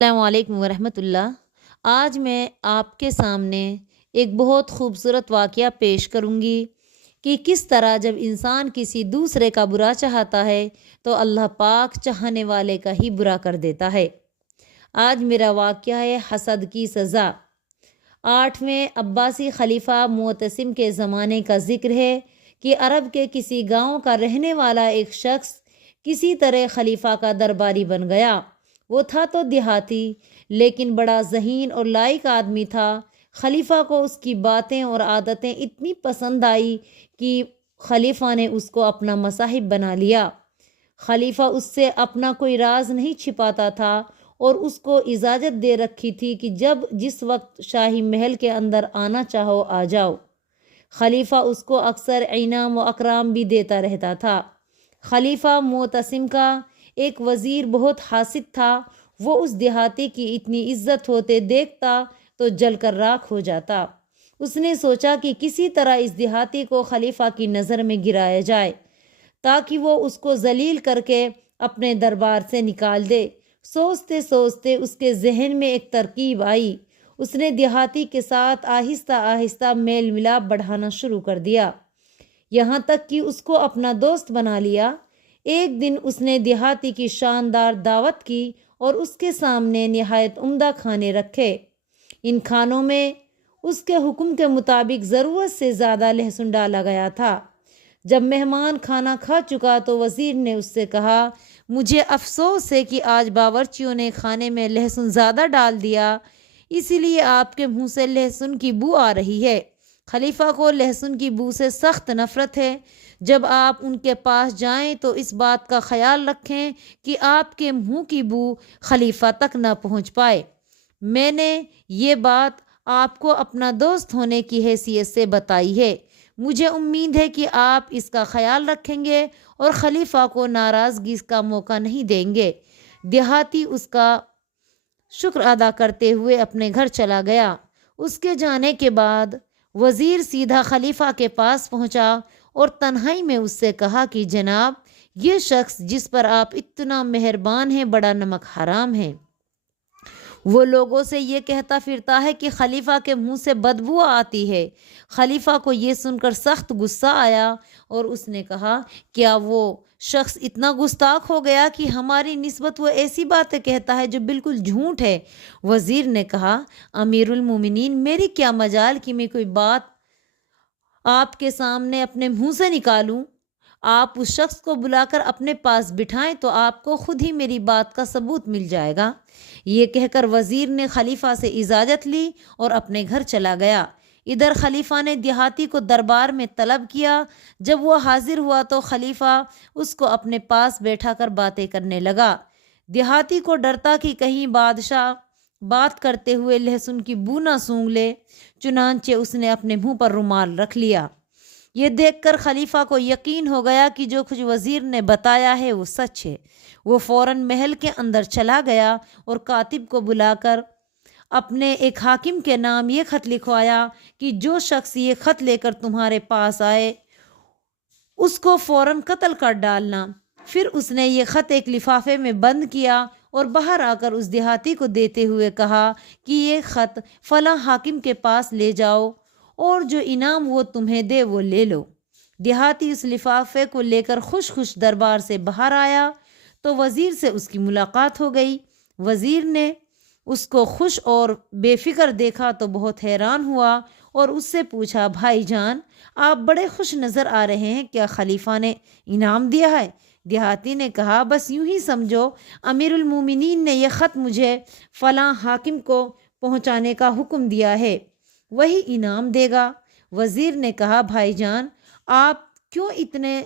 السلام علیکم ورحمۃ اللہ۔ آج میں آپ کے سامنے ایک بہت خوبصورت واقعہ پیش کروں گی کہ کس طرح جب انسان کسی دوسرے کا برا چاہتا ہے تو اللہ پاک چاہنے والے کا ہی برا کر دیتا ہے۔ آج میرا واقعہ ہے حسد کی سزا۔ 8ویں عباسی خلیفہ معتصم کے زمانے کا ذکر ہے کہ عرب کے کسی گاؤں کا رہنے والا ایک شخص کسی طرح خلیفہ کا درباری بن گیا۔ وہ تھا تو دیہاتی لیکن بڑا ذہین اور لائق آدمی تھا۔ خلیفہ کو اس کی باتیں اور عادتیں اتنی پسند آئی کہ خلیفہ نے اس کو اپنا مصاحب بنا لیا۔ خلیفہ اس سے اپنا کوئی راز نہیں چھپاتا تھا اور اس کو اجازت دے رکھی تھی کہ جس وقت شاہی محل کے اندر آنا چاہو آ جاؤ۔ خلیفہ اس کو اکثر انعام و اکرام بھی دیتا رہتا تھا۔ خلیفہ معتصم کا ایک وزیر بہت حاسد تھا۔ وہ اس دیہاتی کی اتنی عزت ہوتے دیکھتا تو جل کر راکھ ہو جاتا۔ اس نے سوچا کہ کسی طرح اس دیہاتی کو خلیفہ کی نظر میں گرایا جائے تاکہ وہ اس کو ذلیل کر کے اپنے دربار سے نکال دے۔ سوچتے سوچتے اس کے ذہن میں ایک ترکیب آئی۔ اس نے دیہاتی کے ساتھ آہستہ آہستہ میل ملاپ بڑھانا شروع کر دیا، یہاں تک کہ اس کو اپنا دوست بنا لیا۔ ایک دن اس نے دیہاتی کی شاندار دعوت کی اور اس کے سامنے نہایت عمدہ کھانے رکھے۔ ان کھانوں میں اس کے حکم کے مطابق ضرورت سے زیادہ لہسن ڈالا گیا تھا۔ جب مہمان کھانا کھا چکا تو وزیر نے اس سے کہا، مجھے افسوس ہے کہ آج باورچیوں نے کھانے میں لہسن زیادہ ڈال دیا، اسی لیے آپ کے منہ سے لہسن کی بو آ رہی ہے۔ خلیفہ کو لہسن کی بو سے سخت نفرت ہے۔ جب آپ ان کے پاس جائیں تو اس بات کا خیال رکھیں کہ آپ کے منہ کی بو خلیفہ تک نہ پہنچ پائے۔ میں نے یہ بات آپ کو اپنا دوست ہونے کی حیثیت سے بتائی ہے۔ مجھے امید ہے کہ آپ اس کا خیال رکھیں گے اور خلیفہ کو ناراضگی کا موقع نہیں دیں گے۔ دیہاتی اس کا شکر ادا کرتے ہوئے اپنے گھر چلا گیا۔ اس کے جانے کے بعد وزیر سیدھا خلیفہ کے پاس پہنچا اور تنہائی میں اس سے کہا کہ جناب، یہ شخص جس پر آپ اتنا مہربان ہیں بڑا نمک حرام ہے۔ وہ لوگوں سے یہ کہتا پھرتا ہے کہ خلیفہ کے منہ سے بدبو آتی ہے۔ خلیفہ کو یہ سن کر سخت غصہ آیا اور اس نے کہا، کیا وہ شخص اتنا گستاخ ہو گیا کہ ہماری نسبت وہ ایسی باتیں کہتا ہے جو بالکل جھوٹ ہے؟ وزیر نے کہا، امیر المومنین، میری کیا مجال کہ میں کوئی بات آپ کے سامنے اپنے منہ سے نکالوں؟ آپ اس شخص کو بلا کر اپنے پاس بٹھائیں تو آپ کو خود ہی میری بات کا ثبوت مل جائے گا۔ یہ کہہ کر وزیر نے خلیفہ سے اجازت لی اور اپنے گھر چلا گیا۔ ادھر خلیفہ نے دیہاتی کو دربار میں طلب کیا۔ جب وہ حاضر ہوا تو خلیفہ اس کو اپنے پاس بیٹھا کر باتیں کرنے لگا۔ دیہاتی کو ڈر تھا کہ کہیں بادشاہ بات کرتے ہوئے لہسن کی بو نہ سونگھ لے، چنانچہ اس نے اپنے منہ پر رومال رکھ لیا۔ یہ دیکھ کر خلیفہ کو یقین ہو گیا کہ جو کچھ وزیر نے بتایا ہے وہ سچ ہے۔ وہ فوراً محل کے اندر چلا گیا اور کاتب کو بلا کر اپنے ایک حاکم کے نام یہ خط لکھوایا کہ جو شخص یہ خط لے کر تمہارے پاس آئے اس کو فوراً قتل کر ڈالنا۔ پھر اس نے یہ خط ایک لفافے میں بند کیا اور باہر آ کر اس دیہاتی کو دیتے ہوئے کہا کہ یہ خط فلاں حاکم کے پاس لے جاؤ اور جو انعام وہ تمہیں دے وہ لے لو۔ دیہاتی اس لفافے کو لے کر خوش خوش دربار سے باہر آیا تو وزیر سے اس کی ملاقات ہو گئی۔ وزیر نے اس کو خوش اور بے فکر دیکھا تو بہت حیران ہوا اور اس سے پوچھا، بھائی جان، آپ بڑے خوش نظر آ رہے ہیں، کیا خلیفہ نے انعام دیا ہے؟ دیہاتی نے کہا، بس یوں ہی سمجھو، امیر المومنین نے یہ خط مجھے فلاں حاکم کو پہنچانے کا حکم دیا ہے، وہی انعام دے گا۔ وزیر نے کہا، بھائی جان، آپ کیوں اتنے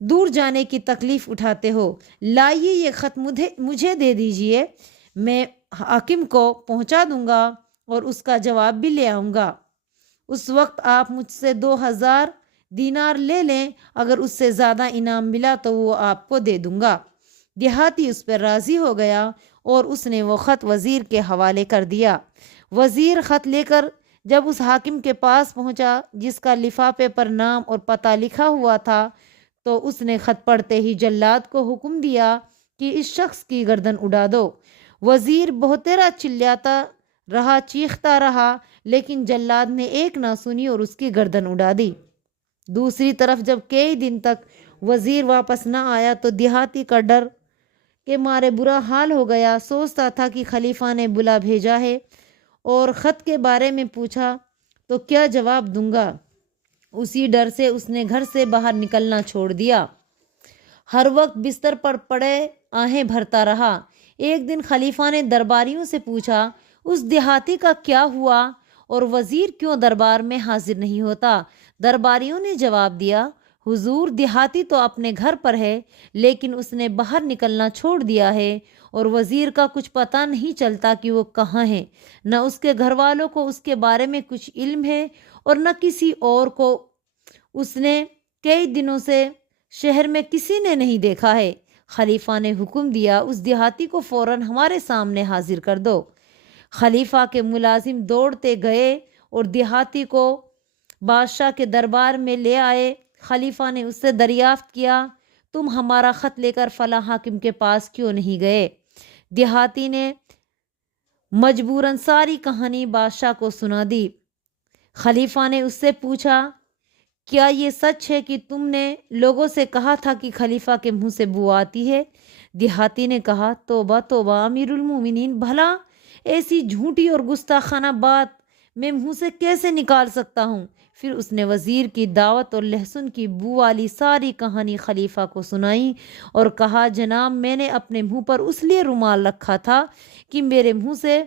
دور جانے کی تکلیف اٹھاتے ہو؟ لائیے یہ خط مجھے دے دیجئے، میں حاکم کو پہنچا دوں گا اور اس کا جواب بھی لے آؤں گا۔ اس وقت آپ مجھ سے 2000 دینار لے لیں، اگر اس سے زیادہ انعام ملا تو وہ آپ کو دے دوں گا۔ دیہاتی اس پر راضی ہو گیا اور اس نے وہ خط وزیر کے حوالے کر دیا۔ وزیر خط لے کر جب اس حاکم کے پاس پہنچا جس کا لفافے پر نام اور پتہ لکھا ہوا تھا تو اس نے خط پڑھتے ہی جلاد کو حکم دیا کہ اس شخص کی گردن اڑا دو۔ وزیر بہترا چلاتا رہا، چیختا رہا، لیکن جلاد نے ایک نہ سنی اور اس کی گردن اڑا دی۔ دوسری طرف جب کئی دن تک وزیر واپس نہ آیا تو دیہاتی کا ڈر کے مارے برا حال ہو گیا۔ سوچتا تھا کہ خلیفہ نے بلا بھیجا ہے اور خط کے بارے میں پوچھا تو کیا جواب دوں گا۔ اسی ڈر سے اس نے گھر سے باہر نکلنا چھوڑ دیا۔ ہر وقت بستر پر پڑے آہیں بھرتا رہا۔ ایک دن خلیفہ نے درباریوں سے پوچھا، اس دیہاتی کا کیا ہوا اور وزیر کیوں دربار میں حاضر نہیں ہوتا؟ درباریوں نے جواب دیا، حضور دیہاتی تو اپنے گھر پر ہے، لیکن اس نے باہر نکلنا چھوڑ دیا ہے اور وزیر کا کچھ پتہ نہیں چلتا کہ وہ کہاں ہے۔ نہ اس کے گھر والوں کو اس کے بارے میں کچھ علم ہے اور نہ کسی اور کو۔ اس نے کئی دنوں سے شہر میں کسی نے نہیں دیکھا ہے۔ خلیفہ نے حکم دیا، اس دیہاتی کو فوراً ہمارے سامنے حاضر کر دو۔ خلیفہ کے ملازم دوڑتے گئے اور دیہاتی کو بادشاہ کے دربار میں لے آئے۔ خلیفہ نے اس سے دریافت کیا، تم ہمارا خط لے کر فلاں حاکم کے پاس کیوں نہیں گئے؟ دیہاتی نے مجبوراً ساری کہانی بادشاہ کو سنا دی۔ خلیفہ نے اس سے پوچھا، کیا یہ سچ ہے کہ تم نے لوگوں سے کہا تھا کہ خلیفہ کے منہ سے بو آتی ہے؟ دیہاتی نے کہا، توبہ توبہ امیر المومنین، بھلا ایسی جھوٹی اور گستاخانہ بات میں منہ سے کیسے نکال سکتا ہوں؟ پھر اس نے وزیر کی دعوت اور لہسن کی بو والی ساری کہانی خلیفہ کو سنائی اور کہا، جناب میں نے اپنے منہ پر اس لیے رومال رکھا تھا کہ میرے منہ سے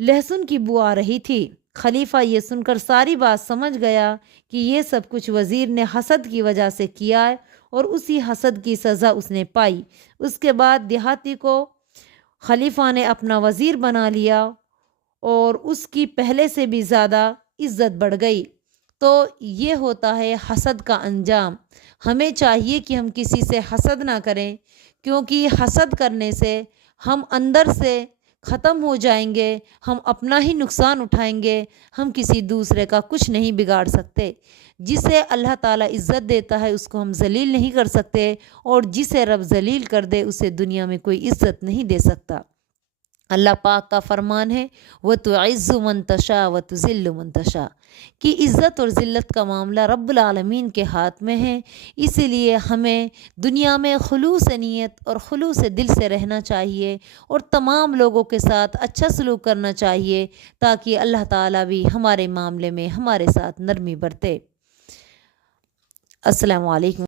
لہسن کی بو آ رہی تھی۔ خلیفہ یہ سن کر ساری بات سمجھ گیا کہ یہ سب کچھ وزیر نے حسد کی وجہ سے کیا ہے اور اسی حسد کی سزا اس نے پائی۔ اس کے بعد دیہاتی کو خلیفہ نے اپنا وزیر بنا لیا اور اس کی پہلے سے بھی زیادہ عزت بڑھ گئی۔ تو یہ ہوتا ہے حسد کا انجام۔ ہمیں چاہیے کہ ہم کسی سے حسد نہ کریں، کیونکہ حسد کرنے سے ہم اندر سے ختم ہو جائیں گے، ہم اپنا ہی نقصان اٹھائیں گے، ہم کسی دوسرے کا کچھ نہیں بگاڑ سکتے۔ جسے اللہ تعالیٰ عزت دیتا ہے اس کو ہم ذلیل نہیں کر سکتے، اور جسے رب ذلیل کر دے اسے دنیا میں کوئی عزت نہیں دے سکتا۔ اللہ پاک کا فرمان ہے، وَتُعِزُّ مَن تَشَاءُ وَتُذِلُّ مَن تَشَاءُ، کہ عزت اور ذلت کا معاملہ رب العالمین کے ہاتھ میں ہے۔ اسی لیے ہمیں دنیا میں خلوص نیت اور خلوص دل سے رہنا چاہیے اور تمام لوگوں کے ساتھ اچھا سلوک کرنا چاہیے، تاکہ اللہ تعالیٰ بھی ہمارے معاملے میں ہمارے ساتھ نرمی برتے۔ السلام علیکم۔